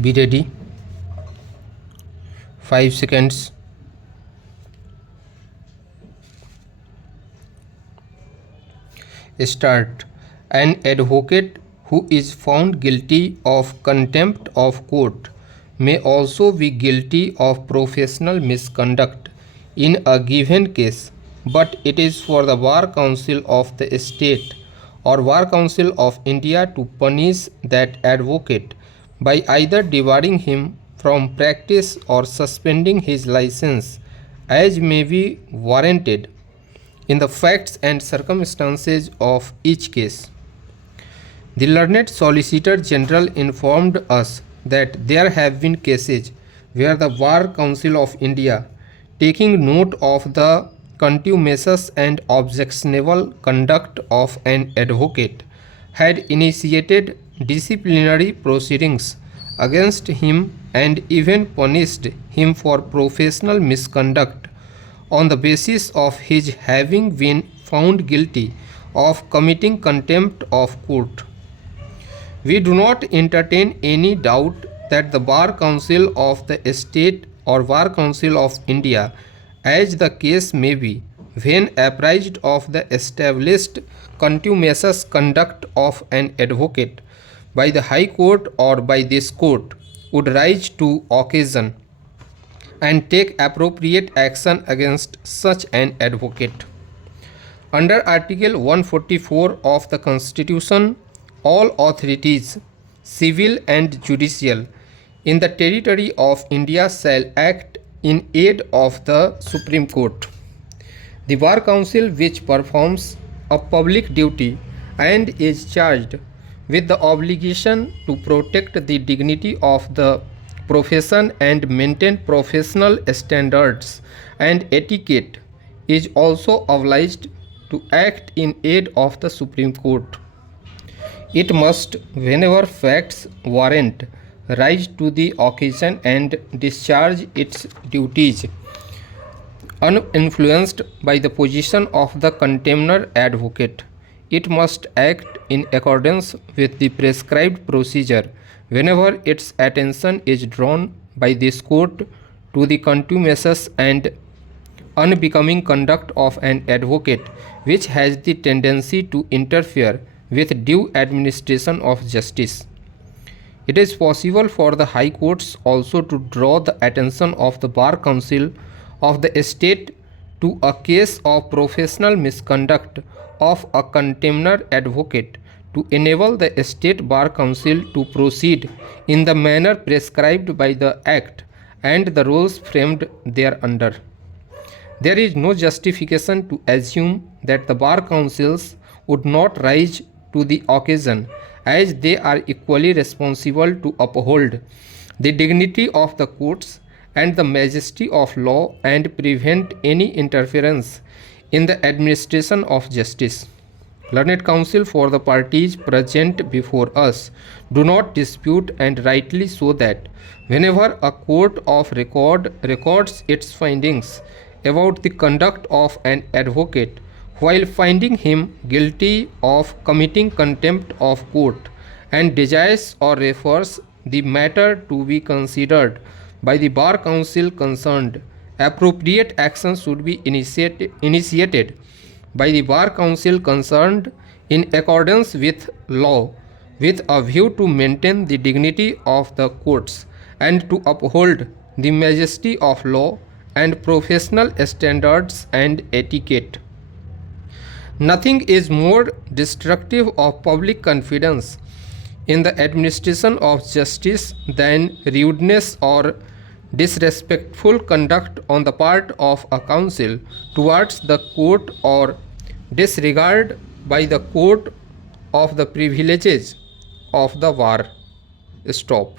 Be ready. 5 seconds. Start. An advocate who is found guilty of contempt of court may also be guilty of professional misconduct in a given case, but it is for the Bar Council of the state or Bar Council of India to punish that advocate by either debarring him from practice or suspending his license as may be warranted in the facts and circumstances of each case. The learned Solicitor General informed us that there have been cases where the Bar Council of India, taking note of the contumacious and objectionable conduct of an advocate, had initiated disciplinary proceedings against him and even punished him for professional misconduct on the basis of his having been found guilty of committing contempt of court. We do not entertain any doubt that the Bar Council of the state or Bar Council of India, as the case may be, when apprised of the established contumacious conduct of an advocate by the High Court or by this court, would rise to occasion and take appropriate action against such an advocate. Under Article 144 of the Constitution, all authorities, civil and judicial, in the territory of India shall act in aid of the Supreme Court. The Bar Council, which performs a public duty and is charged with the obligation to protect the dignity of the profession and maintain professional standards and etiquette, is also obliged to act in aid of the Supreme Court. It must, whenever facts warrant, rise to the occasion and discharge its duties uninfluenced by the position of the contemner advocate. It must act in accordance with the prescribed procedure whenever its attention is drawn by this court to the contumacious and unbecoming conduct of an advocate which has the tendency to interfere with due administration of justice. It is possible for the High Courts also to draw the attention of the Bar Council of the state to a case of professional misconduct of a contemner advocate to enable the State Bar Council to proceed in the manner prescribed by the Act and the rules framed thereunder. There is no justification to assume that the Bar Councils would not rise to the occasion, as they are equally responsible to uphold the dignity of the courts and the majesty of law and prevent any interference in the administration of justice. Learned counsel for the parties present before us do not dispute, and rightly so, that whenever a court of record records its findings about the conduct of an advocate while finding him guilty of committing contempt of court and desires or refers the matter to be considered by the Bar Council concerned, appropriate action should be initiated by the Bar Council concerned in accordance with law, with a view to maintain the dignity of the courts and to uphold the majesty of law and professional standards and etiquette. Nothing is more destructive of public confidence in the administration of justice than rudeness or disrespectful conduct on the part of a counsel towards the court or disregard by the court of the privileges of the bar. Stop.